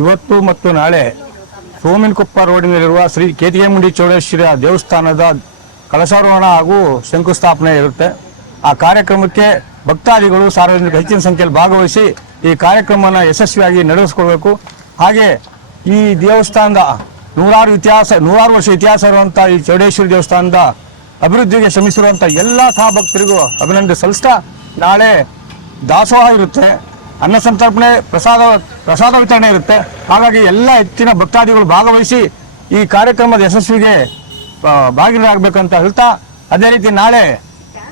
ಇವತ್ತು ಮತ್ತು ನಾಳೆ ಸೋಮಿನಕೊಪ್ಪ ರೋಡಿನಲ್ಲಿರುವ ಶ್ರೀ ಕೇತಿಗೆಮುಂಡಿ ಚೌಡೇಶ್ವರ ದೇವಸ್ಥಾನದ ಕಳಸಾರೋಹಣ ಹಾಗೂ ಶಂಕುಸ್ಥಾಪನೆ ಇರುತ್ತೆ. ಆ ಕಾರ್ಯಕ್ರಮಕ್ಕೆ ಭಕ್ತಾದಿಗಳು ಸಾರ್ವಜನಿಕ ಹೆಚ್ಚಿನ ಸಂಖ್ಯೆಯಲ್ಲಿ ಭಾಗವಹಿಸಿ ಈ ಕಾರ್ಯಕ್ರಮನ ಯಶಸ್ವಿಯಾಗಿ ನಡೆಸಿಕೊಳ್ಬೇಕು ಹಾಗೆ ಈ ದೇವಸ್ಥಾನದ ನೂರಾರು ಇತಿಹಾಸ, ನೂರಾರು ವರ್ಷ ಇತಿಹಾಸ ಇರುವಂಥ ಈ ಚೌಡೇಶ್ವರಿ ದೇವಸ್ಥಾನದ ಅಭಿವೃದ್ಧಿಗೆ ಶ್ರಮಿಸಿರುವಂಥ ಎಲ್ಲ ಸಹ ಭಕ್ತರಿಗೂ ಅಭಿನಂದನೆ ಸಲ್ಲಿಸ್ತಾ ನಾಳೆ ದಾಸೋಹ ಇರುತ್ತೆ. ಅನ್ನ ಸಂತರ್ಪಣೆ ಪ್ರಸಾದ ಪ್ರಸಾದ ವಿತರಣೆ ಇರುತ್ತೆ. ಹಾಗಾಗಿ ಎಲ್ಲ ಹೆಚ್ಚಿನ ಭಕ್ತಾದಿಗಳು ಭಾಗವಹಿಸಿ ಈ ಕಾರ್ಯಕ್ರಮದ ಯಶಸ್ವಿಗೆ ಆ, ಭಾಗಿಯಾಗಬೇಕಂತ ಹೇಳ್ತಾ ಅದೇ ರೀತಿ ನಾಳೆ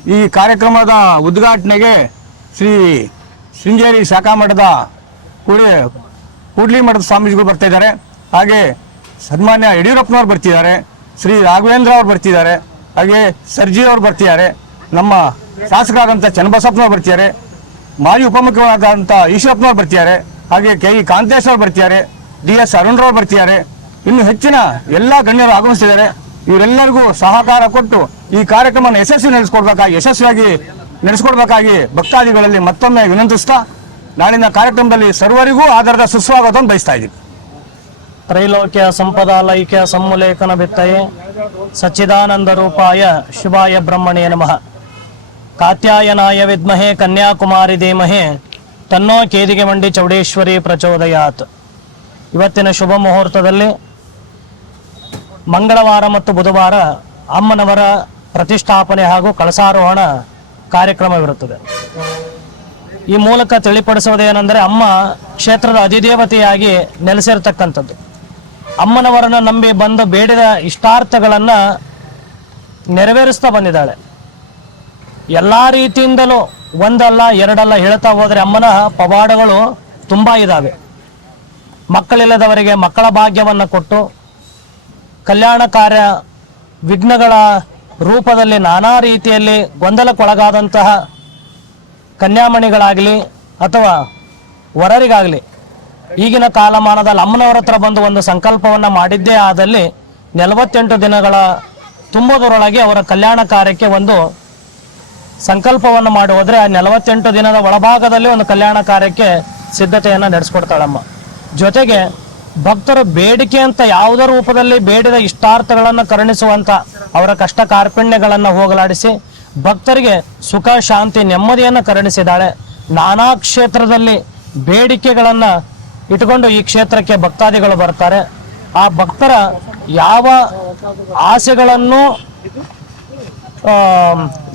ಈ ಕಾರ್ಯಕ್ರಮದ ಉದ್ಘಾಟನೆಗೆ ಶ್ರೀ ಶೃಂಗೇರಿ ಶಾಖಾ ಮಠದ ಕೂಡಲೇ ಕೂಡ್ಲಿ ಮಠದ ಸ್ವಾಮೀಜಿಗಳು ಬರ್ತಾ ಇದ್ದಾರೆ. ಹಾಗೆ ಸನ್ಮಾನ್ಯ ಯಡಿಯೂರಪ್ಪನವ್ರು ಬರ್ತಿದ್ದಾರೆ ಶ್ರೀ ರಾಘವೇಂದ್ರ ಅವ್ರು ಬರ್ತಿದ್ದಾರೆ ಹಾಗೆ ಸರ್ಜಿ ಅವ್ರು ಬರ್ತಿದ್ದಾರೆ ನಮ್ಮ ಶಾಸಕರಾದಂಥ ಚನ್ನಬಸಪ್ಪನವ್ರು ಬರ್ತಿದ್ದಾರೆ. ಮಾಜಿ ಉಪಮುಖ್ಯವಾದಂಥ ಈಶ್ವರಪ್ಪನವ್ರು ಬರ್ತಿದ್ದಾರೆ, ಹಾಗೆ ಕೆ ಇ ಕಾಂತೇಶ್ ಅವರು ಬರ್ತಿದ್ದಾರೆ, ಡಿ ಎಸ್ ಅರುಣ್ರವ್ರು ಬರ್ತಿದ್ದಾರೆ. ಇನ್ನು ಹೆಚ್ಚಿನ ಎಲ್ಲ ಗಣ್ಯರು ಆಗಮಿಸಿದ್ದಾರೆ ಇವರೆಲ್ಲರಿಗೂ ಸಹಕಾರ ಕೊಟ್ಟು ಈ ಕಾರ್ಯಕ್ರಮವನ್ನು ಯಶಸ್ವಿ ನಡೆಸ್ಕೊಡ್ಬೇಕಾಗಿ, ಯಶಸ್ವಿಯಾಗಿ ನಡೆಸ್ಕೊಡ್ಬೇಕಾಗಿ ಭಕ್ತಾದಿಗಳಲ್ಲಿ ಮತ್ತೊಮ್ಮೆ ವಿನಂತಿಸ್ತಾ, ನಾಳಿನ ಕಾರ್ಯಕ್ರಮದಲ್ಲಿ ಸರ್ವರಿಗೂ ಆಧಾರದ ಸುಸ್ವಾಗತವನ್ನು ಬಯಸ್ತಾ ಇದ್ದೀವಿ ತ್ರೈಲೋಕ್ಯ ಸಂಪದಾಲೈಕ್ಯ ಸಮ್ಮುಲೇಖನ ಬಿತ್ತಯೇ, ಸಚ್ಚಿದಾನಂದ ರೂಪಾಯ ಶಿವಾಯ ಬ್ರಹ್ಮಣೇ ನಮಃ. ಕಾತ್ಯಾಯನಾಯ ವಿದ್ಮಹೆ ಕನ್ಯಾಕುಮಾರಿ ದೇಮಹೆ ತನ್ನೋ ಕೇದಿಗೆ ಮಂಡಿ ಚೌಡೇಶ್ವರಿ ಪ್ರಚೋದಯಾತ್. ಇವತ್ತಿನ ಶುಭ ಮುಹೂರ್ತದಲ್ಲಿ ಮಂಗಳವಾರ ಮತ್ತು ಬುಧವಾರ ಅಮ್ಮನವರ ಪ್ರತಿಷ್ಠಾಪನೆ ಹಾಗೂ ಕಳಸಾರೋಹಣ ಕಾರ್ಯಕ್ರಮವಿರುತ್ತದೆ. ಈ ಮೂಲಕ ತಿಳಿಪಡಿಸುವುದೇನೆಂದರೆ ಅಮ್ಮ ಕ್ಷೇತ್ರದ ಅಧಿದೇವತೆಯಾಗಿ ನೆಲೆಸಿರ್ತಕ್ಕಂಥದ್ದು. ಅಮ್ಮನವರನ್ನು ನಂಬಿ ಬಂದು ಬೇಡಿದ ಇಷ್ಟಾರ್ಥಗಳನ್ನು ನೆರವೇರಿಸ್ತಾ ಬಂದಿದ್ದಾಳೆ. ಎಲ್ಲ ರೀತಿಯಿಂದಲೂ ಒಂದಲ್ಲ, ಎರಡಲ್ಲ ಹೇಳ್ತಾ ಹೋದರೆ ಅಮ್ಮನ ಪವಾಡಗಳು ತುಂಬಾ ಇದ್ದಾವೆ ಮಕ್ಕಳಿಲ್ಲದವರಿಗೆ ಮಕ್ಕಳ ಭಾಗ್ಯವನ್ನು ಕೊಟ್ಟು ಕಲ್ಯಾಣ ಕಾರ್ಯ ವಿಘ್ನಗಳ ರೂಪದಲ್ಲಿ ನಾನಾ ರೀತಿಯಲ್ಲಿ ಗೊಂದಲಕ್ಕೊಳಗಾದಂತಹ ಕನ್ಯಾಮಣಿಗಳಾಗಲಿ ಅಥವಾ ವರರಿಗಾಗಲಿ ಈಗಿನ ಕಾಲಮಾನದಲ್ಲಿ ಅಮ್ಮನವರ ಹತ್ರ ಬಂದು ಒಂದು ಸಂಕಲ್ಪವನ್ನು ಮಾಡಿದ್ದೇ ಆದಲ್ಲಿ ನಲವತ್ತೆಂಟು ದಿನಗಳ ತುಂಬೋದರೊಳಗೆ ಅವರ ಕಲ್ಯಾಣ ಕಾರ್ಯಕ್ಕೆ ಒಂದು ಸಂಕಲ್ಪವನ್ನು ಮಾಡಿ ಹೋದ್ರೆ ನಲವತ್ತೆಂಟು ದಿನದ ಒಳಭಾಗದಲ್ಲಿ ಒಂದು ಕಲ್ಯಾಣ ಕಾರ್ಯಕ್ಕೆ ಸಿದ್ಧತೆಯನ್ನು ನಡೆಸ್ಕೊಡ್ತಾಳಮ್ಮ. ಜೊತೆಗೆ ಭಕ್ತರು ಬೇಡಿಕೆ ಅಂತ ಯಾವುದೇ ರೂಪದಲ್ಲಿ ಬೇಡಿದ ಇಷ್ಟಾರ್ಥಗಳನ್ನು ಕರುಣಿಸುವಂತ ಅವರ ಕಷ್ಟ ಕಾರ್ಪಣ್ಯಗಳನ್ನು ಹೋಗಲಾಡಿಸಿ ಭಕ್ತರಿಗೆ ಸುಖ, ಶಾಂತಿ, ನೆಮ್ಮದಿಯನ್ನು ಕರುಣಿಸಿದ್ದಾಳೆ ನಾನಾ ಕ್ಷೇತ್ರದಲ್ಲಿ ಬೇಡಿಕೆಗಳನ್ನ ಇಟ್ಕೊಂಡು ಈ ಕ್ಷೇತ್ರಕ್ಕೆ ಭಕ್ತಾದಿಗಳು ಬರ್ತಾರೆ. ಆ ಭಕ್ತರ ಯಾವ ಆಸೆಗಳನ್ನು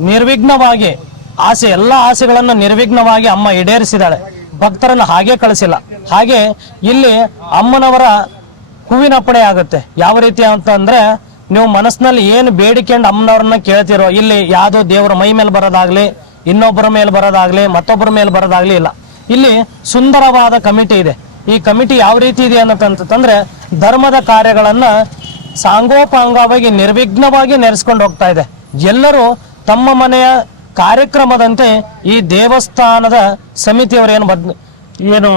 ನಿರ್ವಿಘ್ನವಾಗಿ ಆಸೆ, ಎಲ್ಲ ಆಸೆಗಳನ್ನು ನಿರ್ವಿಘ್ನವಾಗಿ ಅಮ್ಮ ಈಡೇರಿಸಿದಾಳೆ ಭಕ್ತರನ್ನು ಹಾಗೆ ಕಳಿಸಿಲ್ಲ. ಹಾಗೆ ಇಲ್ಲಿ ಅಮ್ಮನವರ ಹೂವಿನ ಪಡೆ ಆಗುತ್ತೆ. ಯಾವ ರೀತಿ ಅಂತಂದ್ರೆ ನೀವು ಮನಸ್ಸಿನಲ್ಲಿ ಏನು ಬೇಡಿಕೊಂಡು ಅಮ್ಮನವ್ರನ್ನ ಕೇಳ್ತಿರೋ, ಇಲ್ಲಿ ಯಾವುದೋ ದೇವರ ಮೈ ಮೇಲೆ ಬರೋದಾಗ್ಲಿ, ಇನ್ನೊಬ್ಬರ ಮೇಲೆ ಬರೋದಾಗ್ಲಿ, ಮತ್ತೊಬ್ಬರ ಮೇಲೆ ಬರೋದಾಗ್ಲಿ ಇಲ್ಲ. ಇಲ್ಲಿ ಸುಂದರವಾದ ಕಮಿಟಿ ಇದೆ. ಈ ಕಮಿಟಿ ಯಾವ ರೀತಿ ಇದೆ ಅನ್ನತಂತಂದ್ರೆ ಧರ್ಮದ ಕಾರ್ಯಗಳನ್ನ ಸಾಂಗೋಪಾಂಗವಾಗಿ ನಿರ್ವಿಘ್ನವಾಗಿ ನೆರೆಸ್ಕೊಂಡು ಹೋಗ್ತಾ ಇದೆ. ಎಲ್ಲರೂ ತಮ್ಮ ಮನೆಯ ಕಾರ್ಯಕ್ರಮದಂತೆ ಈ ದೇವಸ್ಥಾನದ ಸಮಿತಿಯವರೇನು ಬದ್ ಏನು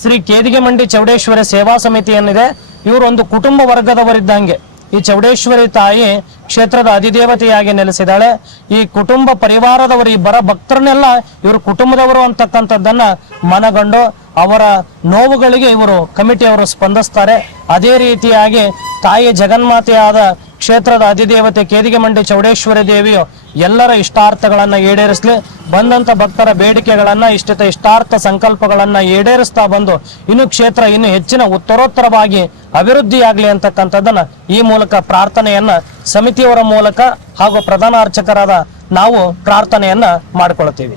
ಶ್ರೀ ಕೇದಿಗೆ ಮಂಡಿ ಚೌಡೇಶ್ವರಿ ಸೇವಾ ಸಮಿತಿ ಏನಿದೆ ಇವರು ಒಂದು ಕುಟುಂಬ ವರ್ಗದವರಿದ್ದಂಗೆ ಈ ಚೌಡೇಶ್ವರಿ ತಾಯಿ ಕ್ಷೇತ್ರದ ಅಧಿದೇವತೆಯಾಗಿ ನೆಲೆಸಿದಾಳೆ ಈ ಕುಟುಂಬ ಪರಿವಾರದವರು ಈ ಬರ ಭಕ್ತರನ್ನೆಲ್ಲ ಇವರು ಕುಟುಂಬದವರು ಅಂತಕ್ಕಂಥದ್ದನ್ನ ಮನಗಂಡು ಅವರ ನೋವುಗಳಿಗೆ ಇವರು ಕಮಿಟಿಯವರು ಸ್ಪಂದಿಸ್ತಾರೆ. ಅದೇ ರೀತಿಯಾಗಿ ತಾಯಿ ಜಗನ್ಮಾತೆಯಾದ ಕ್ಷೇತ್ರದ ಅಧಿದೇವತೆ ಕೇದಿಗೆ ಮಂಡಿ ಚೌಡೇಶ್ವರಿ ದೇವಿಯು ಎಲ್ಲರ ಇಷ್ಟಾರ್ಥಗಳನ್ನ ಈಡೇರಿಸಲಿ, ಬಂದಂತ ಭಕ್ತರ ಬೇಡಿಕೆಗಳನ್ನ ಇಷ್ಟಿತ ಇಷ್ಟಾರ್ಥ ಸಂಕಲ್ಪಗಳನ್ನ ಈಡೇರಿಸ್ತಾ ಬಂದು ಇನ್ನು ಕ್ಷೇತ್ರ ಇನ್ನು ಹೆಚ್ಚಿನ ಉತ್ತರೋತ್ತರವಾಗಿ ಅಭಿವೃದ್ಧಿಯಾಗಲಿ ಅಂತಕ್ಕಂಥದ್ದನ್ನ ಈ ಮೂಲಕ ಪ್ರಾರ್ಥನೆಯನ್ನ ಸಮಿತಿಯವರ ಮೂಲಕ ಹಾಗೂ ಪ್ರಧಾನ ಅರ್ಚಕರಾದ ನಾವು ಪ್ರಾರ್ಥನೆಯನ್ನ ಮಾಡಿಕೊಳ್ತೀವಿ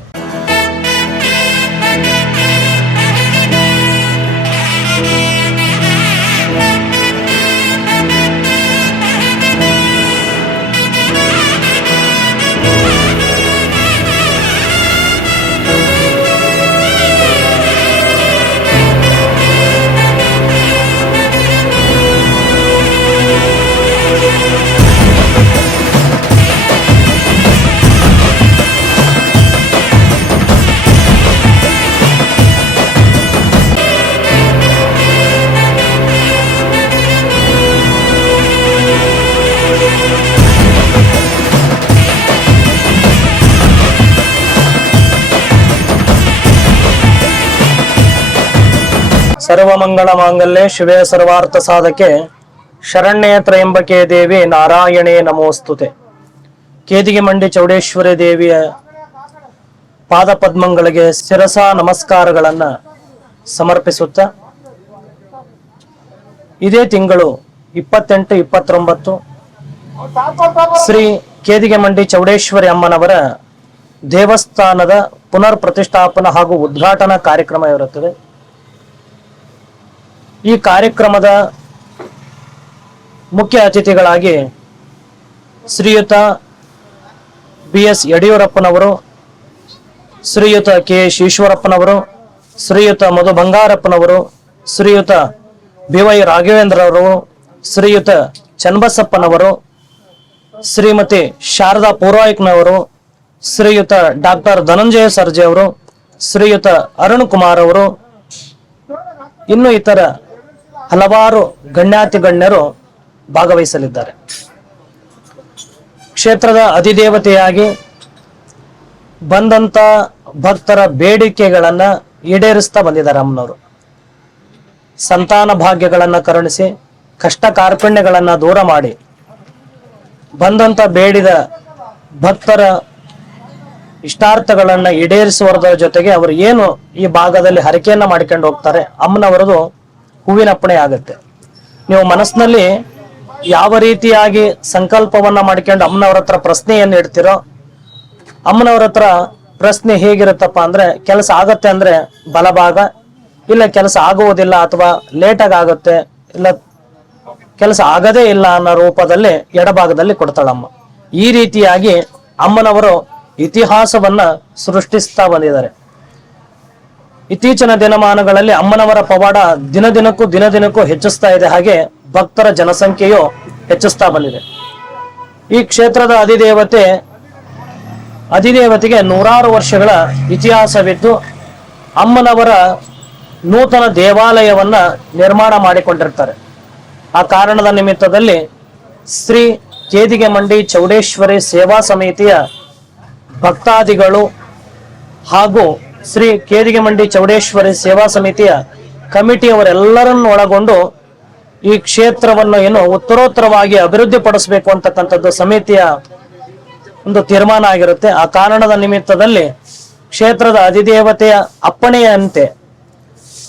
ಸರ್ವಮಂಗಳ ಮಾಂಗಲ್ಯ ಶಿವೇ ಸರ್ವಾರ್ಥ ಸಾಧಕೆ ಶರಣ್ಯ ತ್ರಯಂಬಕೆ ದೇವಿ ನಾರಾಯಣೇ ನಮೋಸ್ತುತೆ. ಕೇದಿಗೆ ಮಂಡಿ ಚೌಡೇಶ್ವರಿ ದೇವಿಯ ಪಾದ ಪದ್ಮಗಳಿಗೆ ಶಿರಸ ನಮಸ್ಕಾರಗಳನ್ನ ಸಮರ್ಪಿಸುತ್ತ, ಇದೇ ತಿಂಗಳು ಇಪ್ಪತ್ತೆಂಟು, ಇಪ್ಪತ್ತೊಂಬತ್ತು ಶ್ರೀ ಕೇದಿಗೆ ಮಂಡಿ ಚೌಡೇಶ್ವರಿ ಅಮ್ಮನವರ ದೇವಸ್ಥಾನದ ಪುನರ್ ಪ್ರತಿಷ್ಠಾಪನಾ ಹಾಗೂ ಉದ್ಘಾಟನಾ ಕಾರ್ಯಕ್ರಮ ಇರುತ್ತದೆ. ಈ ಕಾರ್ಯಕ್ರಮದ ಮುಖ್ಯ ಅತಿಥಿಗಳಾಗಿ ಶ್ರೀಯುತ ಬಿ ಎಸ್ ಯಡಿಯೂರಪ್ಪನವರು, ಶ್ರೀಯುತ ಕೆ ಎಸ್ ಈಶ್ವರಪ್ಪನವರು, ಶ್ರೀಯುತ ಮಧು ಬಂಗಾರಪ್ಪನವರು, ಶ್ರೀಯುತ ಬಿ ವೈ ರಾಘವೇಂದ್ರವರು ಶ್ರೀಯುತ ಚನ್ನಬಸಪ್ಪನವರು, ಶ್ರೀಮತಿ ಶಾರದಾ ಪೂರ್ವಾಯ್ಕ್ನವರು ಶ್ರೀಯುತ ಡಾಕ್ಟರ್ ಧನಂಜಯ ಸರ್ಜೆ ಅವರು ಶ್ರೀಯುತ ಅರುಣ್ ಕುಮಾರ್ ಅವರು ಇನ್ನು ಇತರ ಹಲವಾರು ಗಣ್ಯಾತಿ ಗಣ್ಯರು ಭಾಗವಹಿಸಲಿದ್ದಾರೆ. ಕ್ಷೇತ್ರದ ಅಧಿದೇವತೆಯಾಗಿ ಬಂದಂತ ಭಕ್ತರ ಬೇಡಿಕೆಗಳನ್ನ ಈಡೇರಿಸ್ತಾ ಬಂದಿದ್ದಾರೆ ಅಮ್ಮನವರು. ಸಂತಾನ ಭಾಗ್ಯಗಳನ್ನ ಕರುಣಿಸಿ, ಕಷ್ಟ ಕಾರ್ಪಣ್ಯಗಳನ್ನ ದೂರ ಮಾಡಿ, ಬಂದಂತ ಬೇಡಿದ ಭಕ್ತರ ಇಷ್ಟಾರ್ಥಗಳನ್ನ ಈಡೇರಿಸುವುದರ ಜೊತೆಗೆ ಅವರು ಏನು ಈ ಭಾಗದಲ್ಲಿ ಹರಕೆಯನ್ನ ಮಾಡ್ಕೊಂಡು ಹೋಗ್ತಾರೆ ಅಮ್ಮನವರದು ಹೂವಿನಪ್ಪಣೆ ಆಗುತ್ತೆ. ನೀವು ಮನಸ್ಸಿನಲ್ಲಿ ಯಾವ ರೀತಿಯಾಗಿ ಸಂಕಲ್ಪವನ್ನ ಮಾಡ್ಕೊಂಡು ಅಮ್ಮನವ್ರ ಹತ್ರ ಪ್ರಶ್ನೆಯನ್ನು ಇಡ್ತಿರೋ, ಅಮ್ಮನವ್ರ ಹತ್ರ ಪ್ರಶ್ನೆ ಹೇಗಿರುತ್ತಪ್ಪ ಅಂದ್ರೆ ಕೆಲಸ ಆಗತ್ತೆ ಅಂದ್ರೆ ಬಲಭಾಗ, ಇಲ್ಲ ಕೆಲಸ ಆಗುವುದಿಲ್ಲ ಅಥವಾ ಲೇಟಾಗಿ ಆಗುತ್ತೆ, ಇಲ್ಲ ಕೆಲಸ ಆಗದೇ ಇಲ್ಲ ಅನ್ನೋ ರೂಪದಲ್ಲಿ ಎಡಭಾಗದಲ್ಲಿ ಕೊಡ್ತಾಳಮ್ಮ. ಈ ರೀತಿಯಾಗಿ ಅಮ್ಮನವರು ಇತಿಹಾಸವನ್ನ ಸೃಷ್ಟಿಸ್ತಾ ಬಂದಿದ್ದಾರೆ. ಇತ್ತೀಚಿನ ದಿನಮಾನಗಳಲ್ಲಿ ಅಮ್ಮನವರ ಪವಾಡ ದಿನ ದಿನಕ್ಕೂ ದಿನ ದಿನಕ್ಕೂ ಹೆಚ್ಚಿಸ್ತಾ ಇದೆ ಹಾಗೆ ಭಕ್ತರ ಜನಸಂಖ್ಯೆಯು ಹೆಚ್ಚಿಸ್ತಾ ಬಂದಿದೆ. ಈ ಕ್ಷೇತ್ರದ ಅಧಿದೇವತೆ, ಅಧಿದೇವತೆಗೆ ನೂರಾರು ವರ್ಷಗಳ ಇತಿಹಾಸವಿದ್ದು ಅಮ್ಮನವರ ನೂತನ ದೇವಾಲಯವನ್ನ ನಿರ್ಮಾಣ ಮಾಡಿಕೊಂಡಿರ್ತಾರೆ. ಆ ಕಾರಣದ ನಿಮಿತ್ತದಲ್ಲಿ ಶ್ರೀ ಕೇದಿಗೆ ಮಂಡಿ ಚೌಡೇಶ್ವರಿ ಸೇವಾ ಸಮಿತಿಯ ಭಕ್ತಾದಿಗಳು ಹಾಗೂ ಶ್ರೀ ಕೇದಿಗೆ ಮಂಡಿ ಚೌಡೇಶ್ವರಿ ಸೇವಾ ಸಮಿತಿಯ ಕಮಿಟಿಯವರೆಲ್ಲರನ್ನು ಒಳಗೊಂಡು ಈ ಕ್ಷೇತ್ರವನ್ನು ಏನು ಉತ್ತರೋತ್ತರವಾಗಿ ಅಭಿವೃದ್ಧಿ ಪಡಿಸಬೇಕು ಅಂತಕ್ಕಂಥದ್ದು ಸಮಿತಿಯ ಒಂದು ತೀರ್ಮಾನ ಆಗಿರುತ್ತೆ. ಆ ಕಾರಣದ ನಿಮಿತ್ತದಲ್ಲಿ ಕ್ಷೇತ್ರದ ಅಧಿದೇವತೆಯ ಅಪ್ಪಣೆಯಂತೆ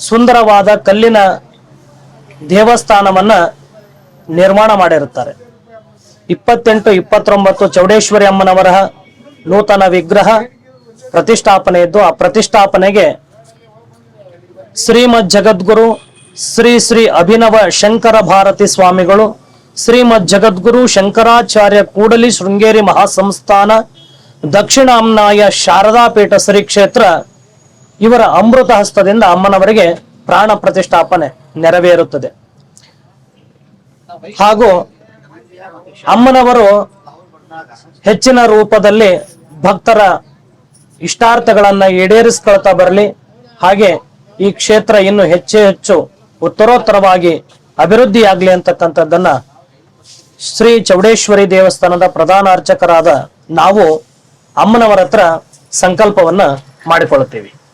ಸುಂದರವಾದ ಕಲ್ಲಿನ ದೇವಸ್ಥಾನವನ್ನ ನಿರ್ಮಾಣ ಮಾಡಿರುತ್ತಾರೆ. ಇಪ್ಪತ್ತೆಂಟು, ಇಪ್ಪತ್ತೊಂಬತ್ತು ಚೌಡೇಶ್ವರಿ ಅಮ್ಮನವರ ನೂತನ ವಿಗ್ರಹ ಪ್ರತಿಷ್ಠಾಪನೆ ಇದ್ದು ಆ ಪ್ರತಿಷ್ಠಾಪನೆಗೆ ಶ್ರೀಮದ್ ಜಗದ್ಗುರು ಶ್ರೀ ಶ್ರೀ ಅಭಿನವ ಶಂಕರ ಭಾರತಿ ಸ್ವಾಮಿಗಳು, ಶ್ರೀಮದ್ ಜಗದ್ಗುರು ಶಂಕರಾಚಾರ್ಯ ಕೂಡಲಿ ಶೃಂಗೇರಿ ಮಹಾಸಂಸ್ಥಾನ, ದಕ್ಷಿಣಾಮ್ನಾಯ ಶಾರದಾ ಪೀಠ ಶ್ರೀ ಕ್ಷೇತ್ರ ಇವರ ಅಮೃತ ಹಸ್ತದಿಂದ ಅಮ್ಮನವರಿಗೆ ಪ್ರಾಣ ಪ್ರತಿಷ್ಠಾಪನೆ ನೆರವೇರುತ್ತದೆ. ಹಾಗೂ ಅಮ್ಮನವರು ಹೆಚ್ಚಿನ ರೂಪದಲ್ಲಿ ಭಕ್ತರ ಇಷ್ಟಾರ್ಥಗಳನ್ನ ಈಡೇರಿಸ್ಕೊಳ್ತಾ ಬರಲಿ. ಹಾಗೆ ಈ ಕ್ಷೇತ್ರ ಇನ್ನು ಹೆಚ್ಚು ಹೆಚ್ಚು ಉತ್ತರೋತ್ತರವಾಗಿ ಅಭಿವೃದ್ಧಿಯಾಗಲಿ ಅಂತಕ್ಕಂಥದ್ದನ್ನ ಶ್ರೀ ಚೌಡೇಶ್ವರಿ ದೇವಸ್ಥಾನದ ಪ್ರಧಾನ ಅರ್ಚಕರಾದ ನಾವು ಅಮ್ಮನವರ ಹತ್ರ ಸಂಕಲ್ಪವನ್ನ ಮಾಡಿಕೊಳ್ಳುತ್ತೇವೆ.